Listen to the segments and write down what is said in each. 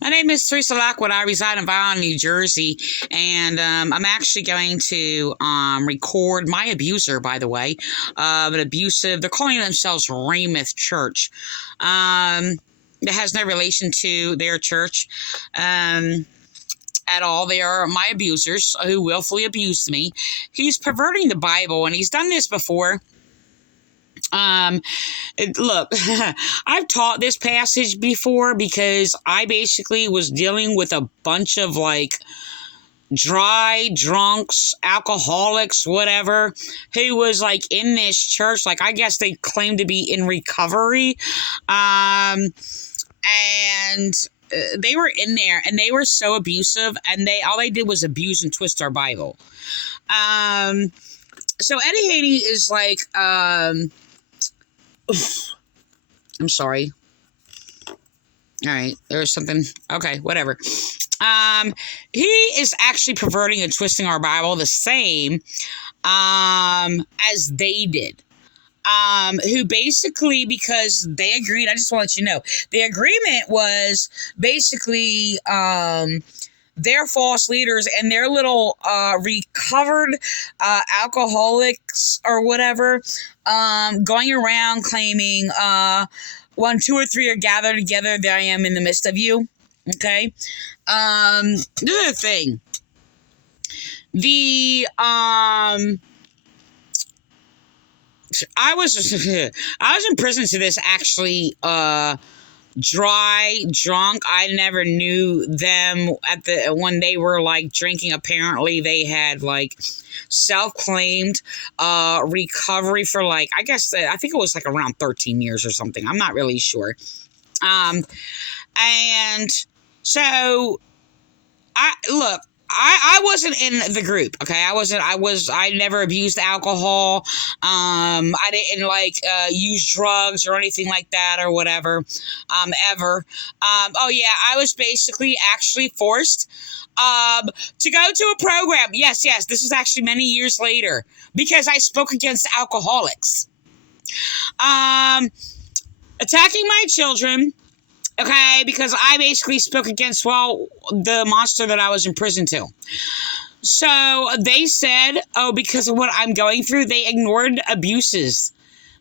My name is Teresa Lockwood. I reside in Vineland, New Jersey, and I'm actually going to record my abuser, by the way, an abusive. They're calling themselves Ramoth Church. It has no relation to their church at all. They are my abusers who willfully abused me. He's perverting the Bible, and he's done this before. Look, I've taught this passage before because I basically was dealing with a bunch of dry drunks, alcoholics, whatever, who was in this church. I guess they claim to be in recovery. And they were in there and they were so abusive, and all they did was abuse and twist our Bible. So Eddie Haney is I'm sorry. All right, there's something. Okay, whatever. He is actually perverting and twisting our Bible the same as they did. Who basically, because they agreed, I just want to let you know, the agreement was basically their false leaders and their little recovered alcoholics or whatever, going around claiming when two or three are gathered together, there I am in the midst of you. Okay. The other thing, I was in prison to this actually dry drunk. I never knew them when they were drinking. Apparently they had self-claimed recovery for I think it was around 13 years or something. I'm not really sure. And so I wasn't in the group, okay? I never abused alcohol. I didn't use drugs or anything like that or whatever, ever. Oh yeah, I was basically actually forced, to go to a program. Yes, this was actually many years later because I spoke against alcoholics. Attacking my children. Okay, because I basically spoke against, the monster that I was in prison to. So they said, because of what I'm going through, they ignored abuses.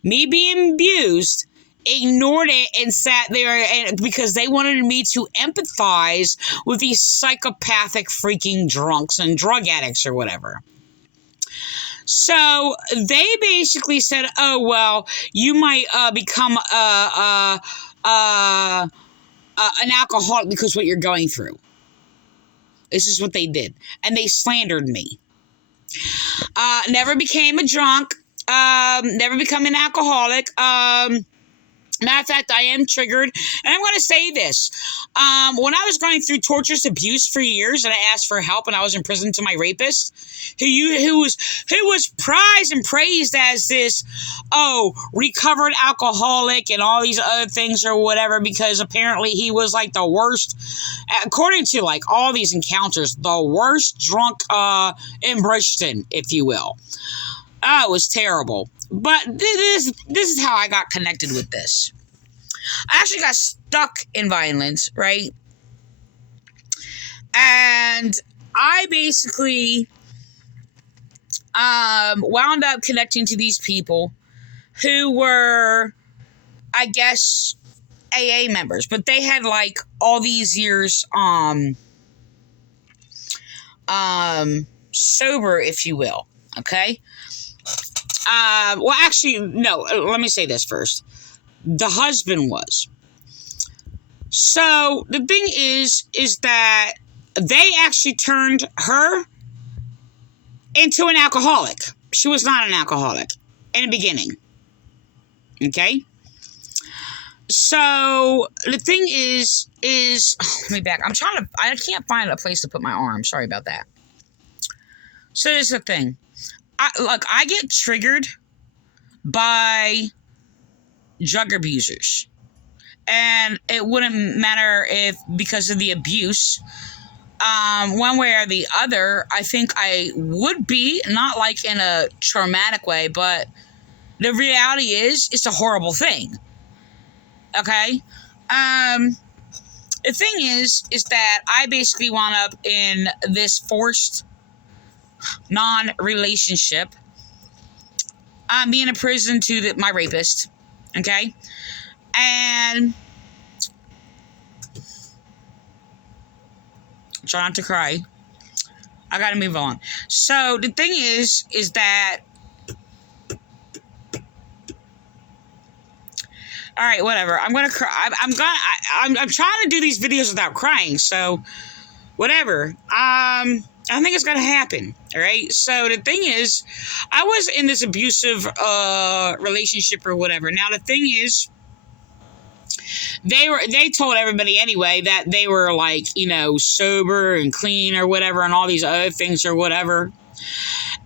Me being abused, ignored it and sat there because they wanted me to empathize with these psychopathic freaking drunks and drug addicts or whatever. So they basically said, you might become an alcoholic because what you're going through. This is what they did. And they slandered me. Never became a drunk. Never become an alcoholic. Matter of fact, I am triggered. And I'm going to say this. When I was going through torturous abuse for years and I asked for help and I was in prison to my rapist, who was prized and praised as this, recovered alcoholic and all these other things or whatever, because apparently he was the worst, according to all these encounters, the worst drunk in Bridgeton, if you will. Oh, it was terrible. But this is how I got connected with this. I actually got stuck in Vineland, right? And I basically wound up connecting to these people who were, I guess, AA members. But they had all these years sober, if you will. Okay? Actually, no, let me say this first. The husband was. So, the thing is that they actually turned her into an alcoholic. She was not an alcoholic in the beginning. Okay? So, the thing is, let me back. I can't find a place to put my arm. Sorry about that. So, this is the thing. I get triggered by drug abusers. And it wouldn't matter if, because of the abuse, one way or the other, I think I would be, not in a traumatic way, but the reality is, it's a horrible thing. Okay? The thing is that I basically wound up in this forced non-relationship. I'm being in prison to my rapist, okay? And try not to cry. I gotta move on. So the thing is that, all right, whatever. I'm gonna cry. I'm trying to do these videos without crying. So whatever. I think it's gonna happen. All right. So the thing is, I was in this abusive relationship or whatever. Now the thing is, they told everybody anyway that they were like, you know, sober and clean or whatever, and all these other things or whatever.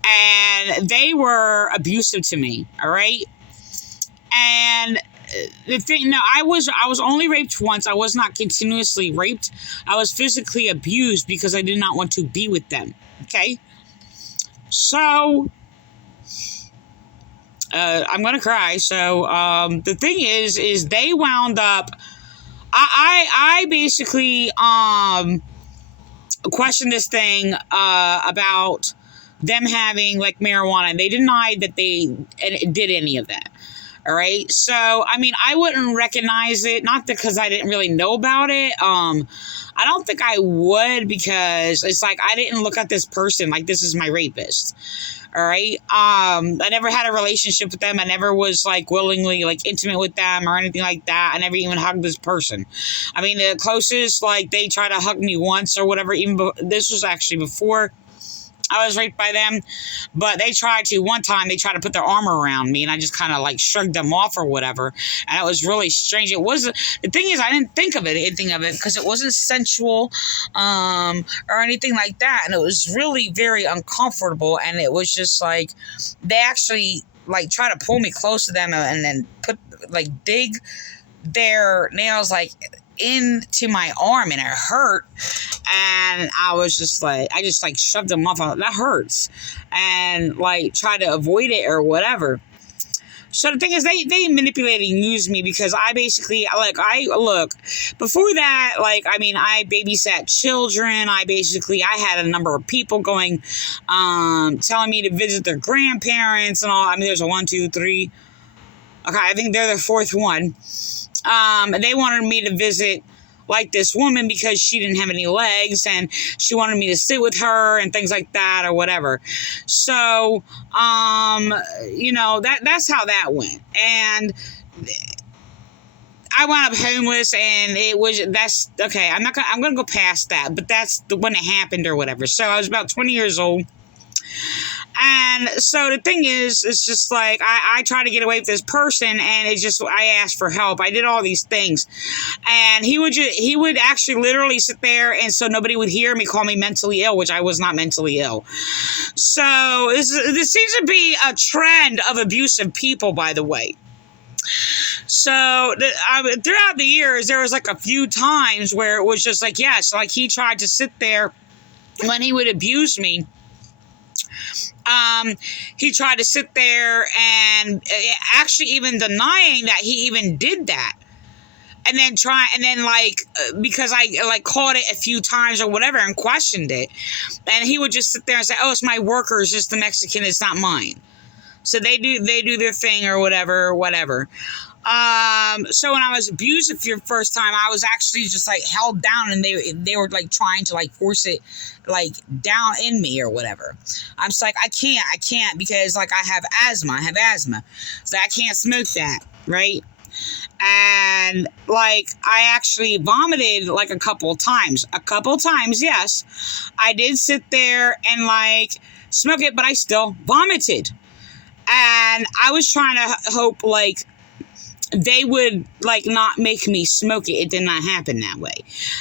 And they were abusive to me. All right. And the thing, no, I was only raped once. I was not continuously raped. I was physically abused because I did not want to be with them. Okay. So, I'm gonna cry. So, the thing is they wound up. I basically questioned this thing about them having like marijuana, and they denied that they did any of that. All right. So, I mean, I wouldn't recognize it, not because I didn't really know about it. I don't think I would, because it's like I didn't look at this person like this is my rapist. All right. I never had a relationship with them. I never was like willingly like intimate with them or anything like that. I never even hugged this person. I mean, the closest, like, they tried to hug me once or whatever. This was actually before I was raped by them, but they tried to, one time they tried to put their arm around me, and I just kind of like shrugged them off or whatever. And it was really strange. It wasn't, the thing is, I didn't think of anything of it, because it wasn't sensual, or anything like that. And it was really very uncomfortable. And it was just like, they actually like try to pull me close to them and then dig their nails like into my arm, and it hurt. And I was just like, I just like shoved them off. That hurts. And like try to avoid it or whatever. So the thing is, they manipulated and used me, because I basically, like, before that, like, I mean, I babysat children. I had a number of people going, telling me to visit their grandparents and all. I mean, there's a 1, 2, 3. Okay, I think they're the fourth one. They wanted me to visit like this woman because she didn't have any legs, and she wanted me to sit with her and things like that or whatever. So, you know, that's how that went. And I wound up homeless, and that's okay. I'm going to go past that, but that's when it happened or whatever. So I was about 20 years old. And so the thing is, it's just like, I tried to get away with this person, and I asked for help. I did all these things, and he would actually literally sit there, and so nobody would hear me, call me mentally ill, which I was not mentally ill. So this seems to be a trend of abusive people, by the way. So throughout the years, there was like a few times where it was just like, yes, like he tried to sit there when he would abuse me. He tried to sit there and actually even denying that he even did that. And then because I like caught it a few times or whatever and questioned it. And he would just sit there and say, oh, it's my worker, it's just the Mexican, it's not mine. So they do their thing or whatever. So when I was abused the first time, I was actually just like held down, and they were like trying to like force it like down in me or whatever. I'm just like, I can't because like I have asthma, so I can't smoke that, right? And like I actually vomited like a couple times, yes. I did sit there and like smoke it, but I still vomited. And I was trying to hope like they would like not make me smoke it. It did not happen that way.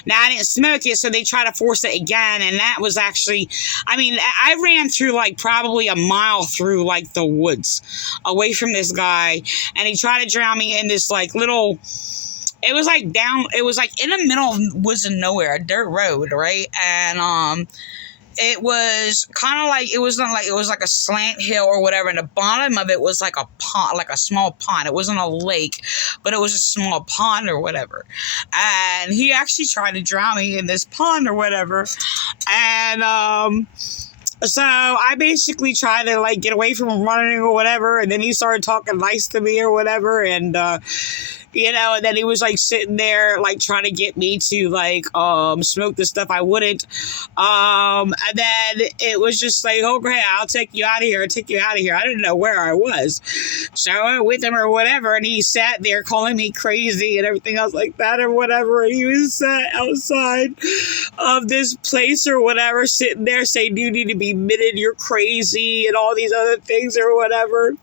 Now I didn't smoke it, so they try to force it again, and that was actually, I mean, I ran through like probably a mile through like the woods away from this guy, and he tried to drown me in this like little, it was like in the middle of woods and nowhere, a dirt road, right? And it was kind of like, it was not like, it was like a slant hill or whatever, and the bottom of it was like a pond, like a small pond. It wasn't a lake, but it was a small pond or whatever. And he actually tried to drown me in this pond or whatever. And so I basically tried to like get away from him running or whatever, and then he started talking nice to me or whatever, and and then he was like sitting there like trying to get me to like smoke the stuff I wouldn't. And then it was just like, okay, I'll take you out of here. I didn't know where I was. So I went with him or whatever, and he sat there calling me crazy and everything else like that or whatever. And he was sat outside of this place or whatever, sitting there saying, you need to be admitted, you're crazy, and all these other things or whatever.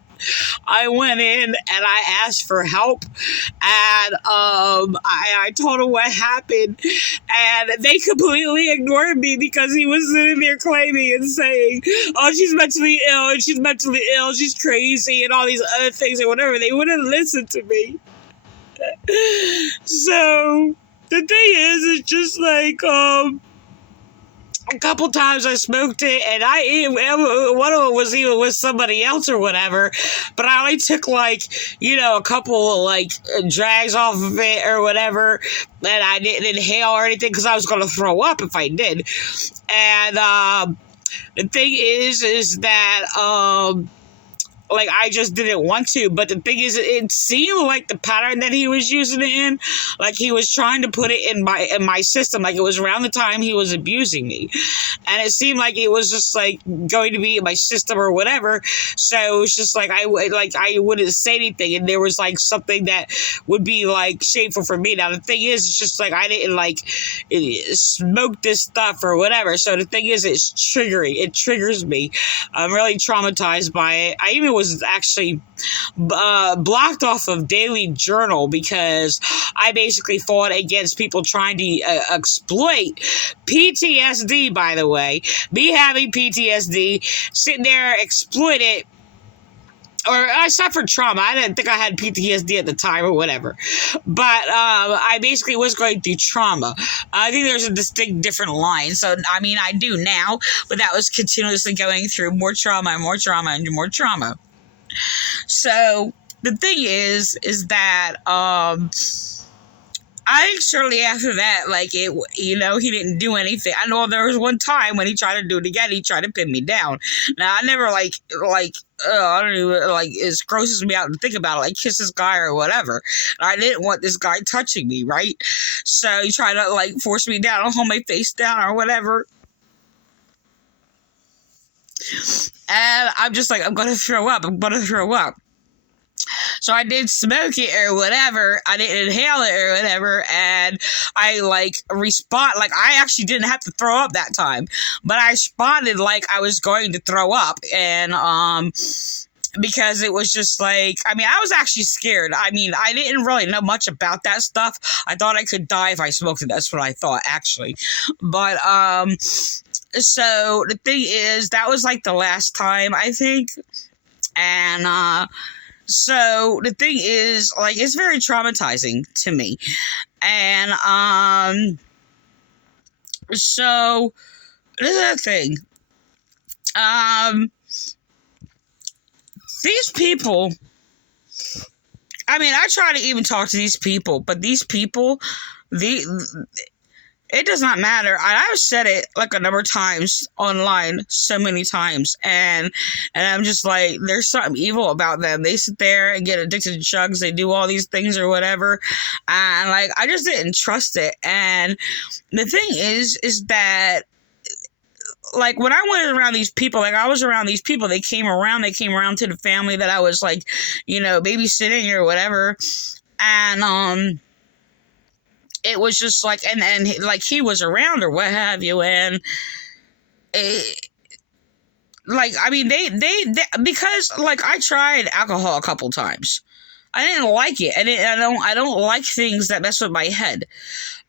I went in and I asked for help, and I told them what happened, and they completely ignored me because he was sitting there claiming and saying, oh, she's mentally ill, she's crazy, and all these other things or whatever. They wouldn't listen to me. So the thing is, it's just like, a couple times I smoked it, and one of them was even with somebody else or whatever, but I only took like, a couple like drags off of it or whatever, and I didn't inhale or anything because I was going to throw up if I did. And the thing is that like I just didn't want to, but the thing is, it seemed like the pattern that he was using it in, like he was trying to put it in my system, like it was around the time he was abusing me, and it seemed like it was just like going to be in my system or whatever. So it was just like I wouldn't say anything, and there was like something that would be like shameful for me. Now the thing is, it's just like I didn't like smoke this stuff or whatever. So the thing is, it's triggering. It triggers me. I'm really traumatized by it. I even was actually blocked off of Daily Journal because I basically fought against people trying to exploit PTSD, by the way. Me having PTSD, sitting there, exploit it. Or I suffered trauma. I didn't think I had PTSD at the time or whatever. But I basically was going through trauma. I think there's a distinct different line. So, I mean, I do now, but that was continuously going through more trauma and more trauma and more trauma. So the thing is that I think shortly after that, like it, he didn't do anything. I know there was one time when he tried to do it again. He tried to pin me down. Now I never I don't even like, it grosses me out to think about it. Like kiss this guy or whatever. And I didn't want this guy touching me, right? So he tried to like force me down, hold my face down or whatever. And I'm just like, I'm gonna throw up. So I did smoke it or whatever. I didn't inhale it or whatever. And I respond. Like I actually didn't have to throw up that time, but I responded like I was going to throw up. And, because it was just like, I mean, I was actually scared. I mean, I didn't really know much about that stuff. I thought I could die if I smoked it. That's what I thought, actually. But, so the thing is, that was like the last time, I think. And, so the thing is, like, it's very traumatizing to me. And, so this is the thing. These people, I mean, I try to even talk to these people, but these people, it does not matter. I've said it like a number of times online, so many times, and I'm just like, there's something evil about them. They sit there and get addicted to drugs. They do all these things or whatever, and like I just didn't trust it. And the thing is that, like, when I went around these people, like I was around these people, they came around to the family that I was like, babysitting or whatever, and it was just like, and like he was around or what have you, and like, I mean, they because like I tried alcohol a couple times. I didn't like it. I don't like things that mess with my head.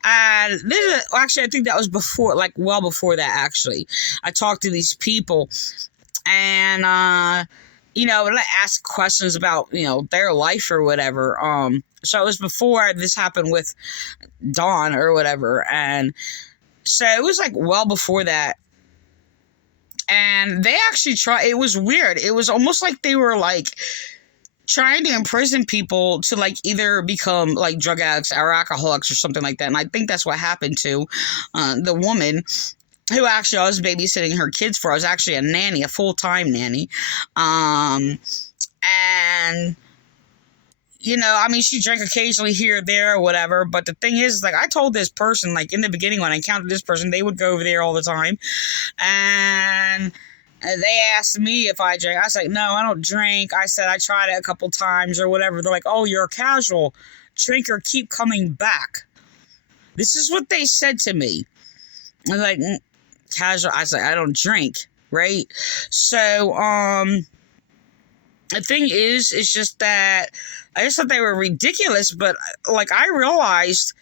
And this is actually, I think that was before, like well before that, actually. I talked to these people, and I asked questions about, their life or whatever. So it was before this happened with Dawn or whatever. And so it was like well before that. And they actually it was weird. It was almost like they were like trying to imprison people to like either become like drug addicts or alcoholics or something like that. And I think that's what happened to the woman who actually I was babysitting her kids for. I was actually a nanny, a full-time nanny. And, you know, I mean, she drank occasionally here or there or whatever. But the thing is, like, I told this person, like, in the beginning when I encountered this person, they would go over there all the time. And they asked me if I drank. I was like, no, I don't drink. I said I tried it a couple times or whatever. They're like, oh, you're a casual drinker. Keep coming back. This is what they said to me. I was like, casual. I was like, I don't drink, right? So, the thing is, it's just that I just thought they were ridiculous. But like, I realized,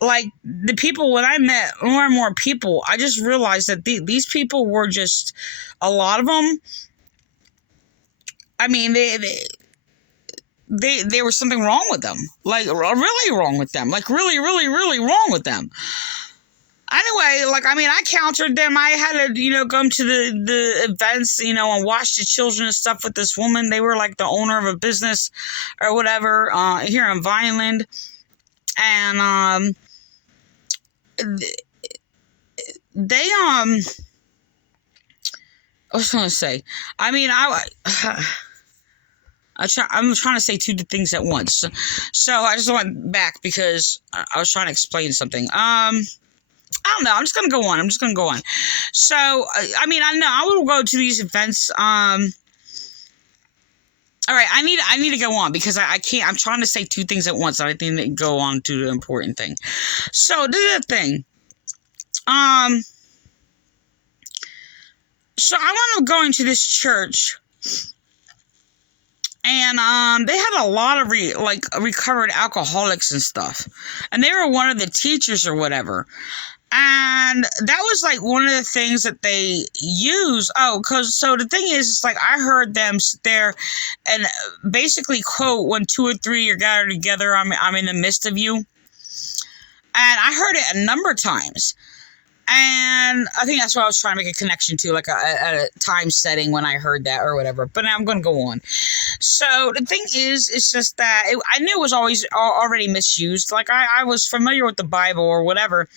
like, the people, when I met more and more people, I just realized that these people were just, a lot of them, I mean, there was something wrong with them. Like, really wrong with them. Like, really, really, really wrong with them. Anyway, like, I mean, I countered them. I had to, you know, come to the events, you know, and watch the children and stuff with this woman. They were, like, the owner of a business or whatever here in Vineland. And, they, I was going to say, I mean, I'm trying to say two things at once. So I just went back because I was trying to explain something. I don't know. I'm just going to go on. So, I mean, I know I will go to these events. All right. I need to go on because I can't. I'm trying to say two things at once. I need to go on to the important thing. So this is the thing. So I wound up going to this church, and they had a lot of recovered alcoholics and stuff, and they were one of the teachers or whatever. And that was like one of the things that they use. So the thing is, it's like I heard them sit there and basically quote, when two or three are gathered together, I'm in the midst of you. And I heard it a number of times. And I think that's what I was trying to make a connection to, like a time setting when I heard that or whatever. But now I'm going to go on. So the thing is, it's just that I knew it was always already misused. Like I was familiar with the Bible or whatever.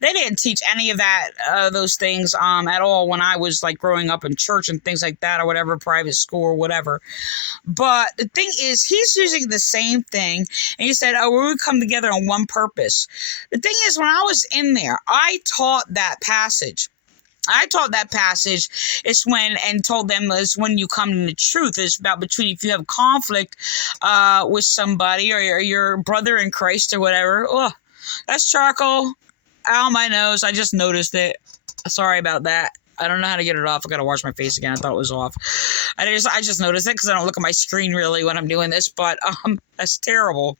They didn't teach any of that, those things, at all when I was like growing up in church and things like that or whatever, private school or whatever. But the thing is, he's using the same thing. And he said, we would come together on one purpose. The thing is, when I was in there, I taught that passage. It's when, and told them is when you come to the truth. It's about between, if you have conflict, with somebody or your brother in Christ or whatever. Oh, that's charcoal. Ow, my nose. I just noticed it. Sorry about that. I don't know how to get it off. I gotta wash my face again. I thought it was off. I just noticed it because I don't look at my screen really when I'm doing this, but that's terrible.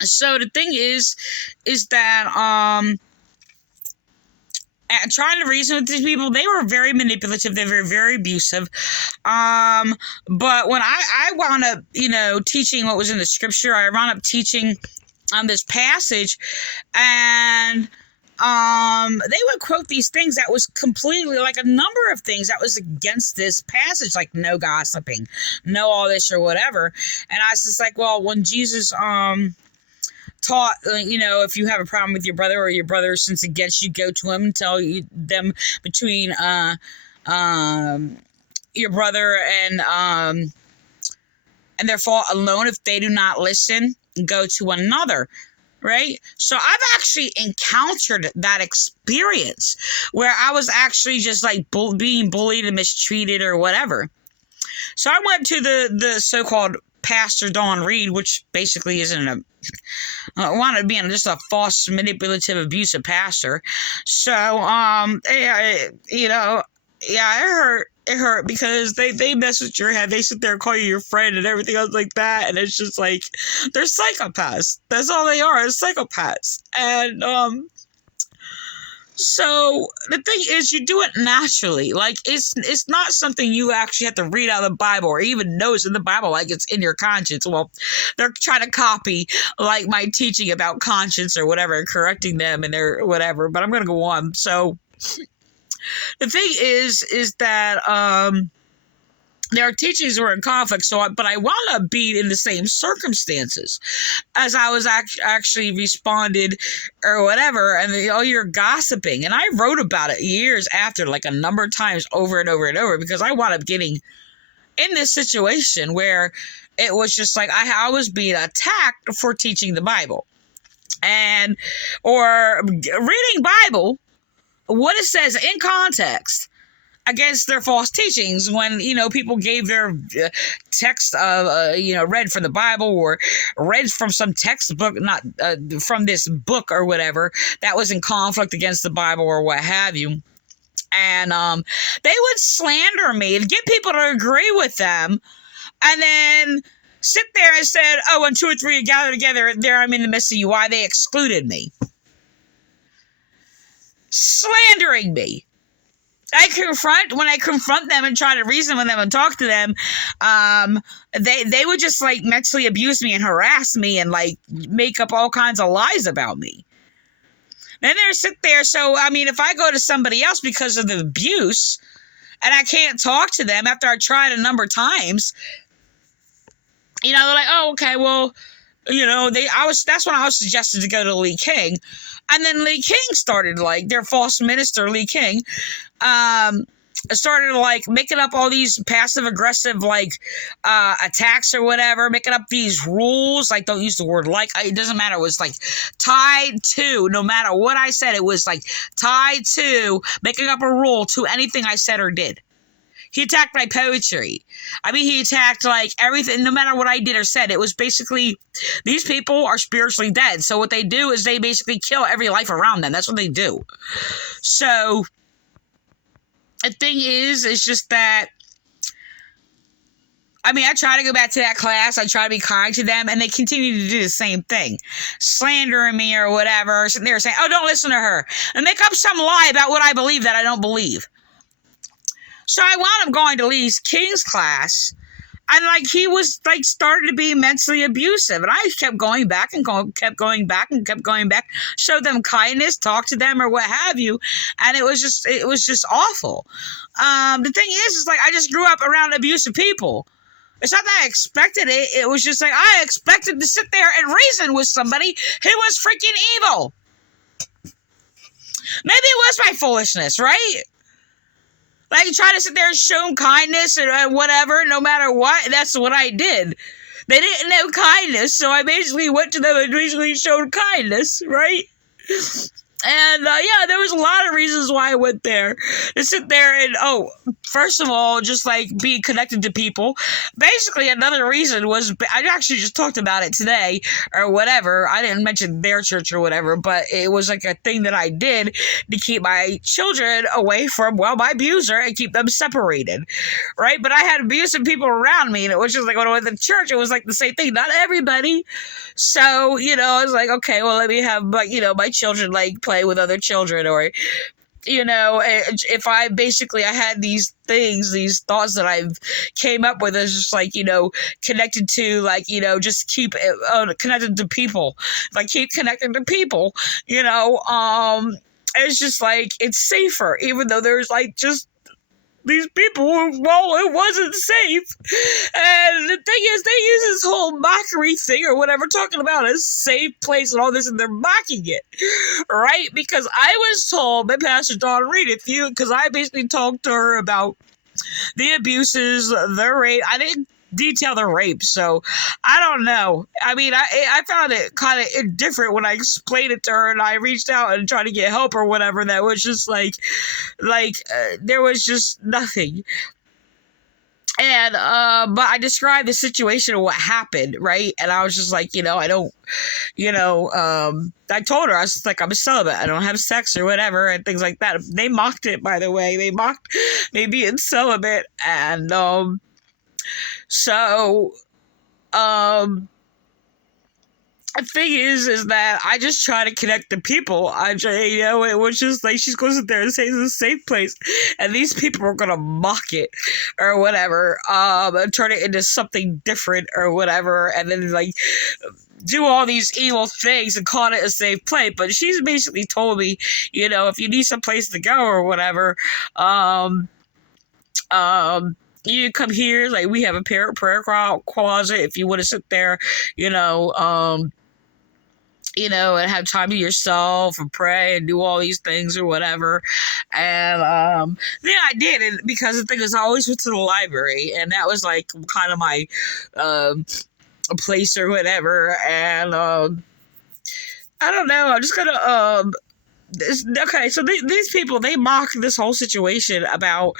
So the thing is that and trying to reason with these people, they were very manipulative. They were very abusive. But when I wound up, you know, teaching what was in the scripture, I wound up teaching this passage, and they would quote these things that was completely, like a number of things that was against this passage, like no gossiping, no all this or whatever. And I was just like, well, when Jesus taught, you know, if you have a problem with your brother or your brother sins against you, go to him and tell them between your brother and their fault alone. If they do not listen, go to another. Right? So I've actually encountered that experience where I was actually just like being bullied and mistreated or whatever. So I went to the so-called Pastor Dawn Reed, which basically isn't wanted to be just a false, manipulative, abusive pastor. So, you know, yeah, it hurt because they mess with your head. They sit there and call you your friend and everything else like that. And it's just like, they're psychopaths. That's all they are, is psychopaths. And, so the thing is, you do it naturally. Like, it's not something you actually have to read out of the Bible or even know it's in the Bible, like it's in your conscience. Well, they're trying to copy like my teaching about conscience or whatever, correcting them and their whatever. But I'm going to go on. So The thing is that their teachings were in conflict, but I wound up being in the same circumstances as I was actually responded or whatever, and you're gossiping. And I wrote about it years after, like a number of times over and over and over, because I wound up getting in this situation where it was just like I was being attacked for teaching the Bible or reading Bible, what it says in context, against their false teachings when, people gave their text read from the Bible or read from some textbook, not from this book or whatever, that was in conflict against the Bible or what have you. And they would slander me and get people to agree with them, and then sit there and said, oh, when two or three are gathered together, there I'm in the midst of you. Why they excluded me? Slandering me. When I confront them and try to reason with them and talk to them, they would just like mentally abuse me and harass me and like make up all kinds of lies about me. Then they sit there. So, I mean, if I go to somebody else because of the abuse and I can't talk to them after I tried a number of times, they're like, oh, okay, well, that's when I was suggested to go to Lee King. And then Lee King started, like, their false minister, Lee King, started, like, making up all these passive-aggressive, like, attacks or whatever, making up these rules, like, don't use the word like, it doesn't matter, it was, like, tied to, no matter what I said, it was, like, tied to making up a rule to anything I said or did. He attacked my poetry. I mean, he attacked, like, everything, no matter what I did or said. It was basically, these people are spiritually dead. So what they do is they basically kill every life around them. That's what they do. So, the thing is just that, I mean, I try to go back to that class. I try to be kind to them, and they continue to do the same thing. Slandering me or whatever. Sitting there saying, oh, don't listen to her. And make up some lie about what I believe that I don't believe. So I wound up going to Lee King's class, and like he was like started to be mentally abusive, and I kept going back and kept going back, showed them kindness, talked to them or what have you, and it was just awful. The thing is like I just grew up around abusive people. It's not that I expected it. It was just like I expected to sit there and reason with somebody who was freaking evil. Maybe it was my foolishness, right? Like, try to sit there and show them kindness and whatever, no matter what. That's what I did. They didn't know kindness, so I basically went to them and basically showed kindness, right? And, there was a lot of reasons why I went there. To sit there and, first of all, just, like, be connected to people. Basically, another reason was, I actually just talked about it today, or whatever. I didn't mention their church or whatever, but it was, like, a thing that I did to keep my children away from, my abuser and keep them separated, right? But I had abusive people around me, and it was just, like, when I went to church, it was, like, the same thing. Not everybody. So, I was like, okay, well, let me have, my children, like, play with other children, or if I had these thoughts that I've came up with as just like connected to like just keep connected to people, like keep connecting to people, it's just like it's safer, even though there's like just these people, it wasn't safe. And the thing is, they use this whole mockery thing or whatever, talking about a safe place and all this, and they're mocking it, right? Because I was told by Pastor Dawn Reed, because I basically talked to her about the abuses, the rape. I didn't detail the rape, so I don't know. I mean, I found it kind of indifferent when I explained it to her, and I reached out and tried to get help or whatever. That was just like there was just nothing. And but I described the situation of what happened, right? And I was just like, I don't, I told her, I was just like, I'm a celibate, I don't have sex or whatever, and things like that. They mocked it, by the way. They mocked me being celibate, and so, the thing is that I just try to connect the people. It was just like, she's going to sit there and say it's a safe place, and these people are going to mock it, or whatever, and turn it into something different, or whatever, and then, like, do all these evil things and call it a safe place. But she's basically told me, if you need some place to go or whatever, you come here. Like, we have a prayer closet if you want to sit there, and have time to yourself and pray and do all these things or whatever. And yeah, I did. And because the thing is, I always went to the library, and that was like kind of my place or whatever. And I don't know. I'm just gonna okay, so these people, they mock this whole situation about,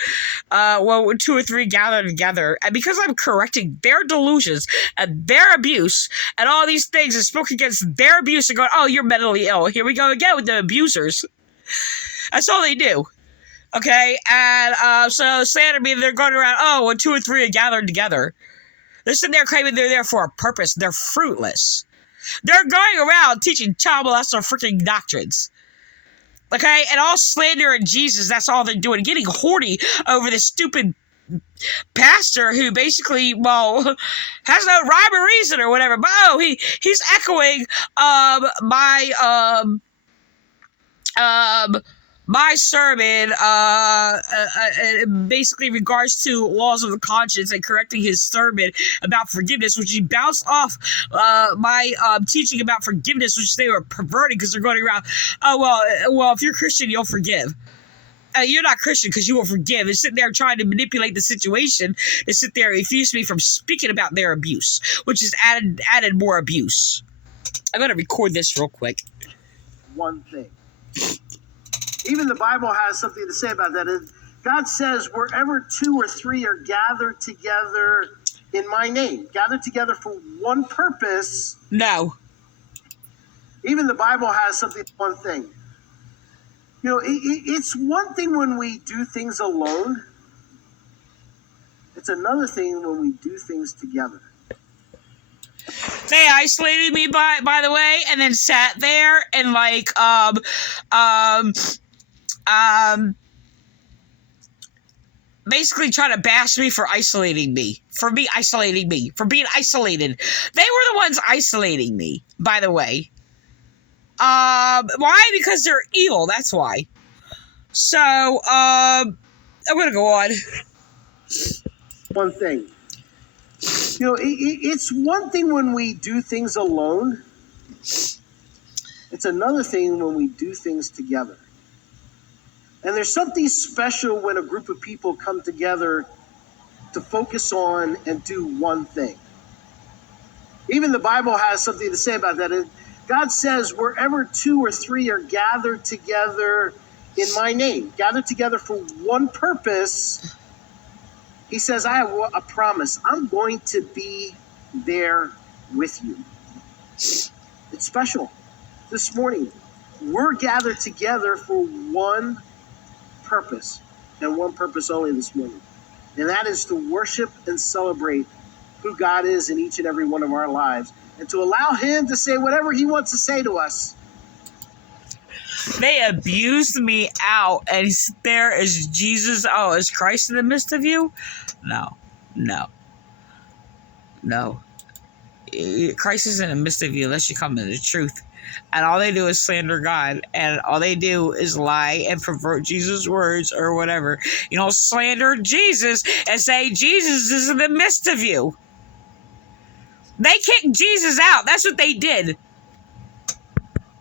when 2 or 3 gather together, and because I'm correcting their delusions and their abuse and all these things and spoke against their abuse and going, oh, you're mentally ill. Here we go again with the abusers. That's all they do. Okay, and so slander me, they're going around, oh, when 2 or 3 are gathered together. They're sitting there claiming they're there for a purpose. They're fruitless. They're going around teaching child molester freaking doctrines. Okay, and all slander at Jesus, that's all they're doing. Getting horny over this stupid pastor who basically, well, has no rhyme or reason or whatever. But he's echoing my sermon, basically in regards to laws of the conscience, and correcting his sermon about forgiveness, which he bounced off my teaching about forgiveness, which they were perverting because they're going around, oh, well, if you're Christian, you'll forgive. You're not Christian because you will forgive. And sitting there trying to manipulate the situation to sit there and refuse me from speaking about their abuse, which has added more abuse. I'm going to record this real quick. One thing. Even the Bible has something to say about that. God says, wherever 2 or 3 are gathered together in my name, gathered together for one purpose. No. Even the Bible has something, one thing. It's one thing when we do things alone. It's another thing when we do things together. They isolated me, by the way, and then sat there and basically trying to bash me for isolating me, for being isolated. They were the ones isolating me, by the way. Why? Because they're evil, that's why. So, I'm gonna go on. One thing. It's one thing when we do things alone. It's another thing when we do things together. And there's something special when a group of people come together to focus on and do one thing. Even the Bible has something to say about that. God says, wherever 2 or 3 are gathered together in my name, gathered together for one purpose, he says, I have a promise. I'm going to be there with you. It's special. This morning, we're gathered together for one purpose, and one purpose only this morning. And that is to worship and celebrate who God is in each and every one of our lives, and to allow him to say whatever he wants to say to us. They abused me out, and there is Jesus. Oh, is Christ in the midst of you? No. Christ isn't in the midst of you unless you come to the truth. And all they do is slander God, and all they do is lie and pervert Jesus' words or whatever. Slander Jesus and say Jesus is in the midst of you. They kicked Jesus out. That's what they did.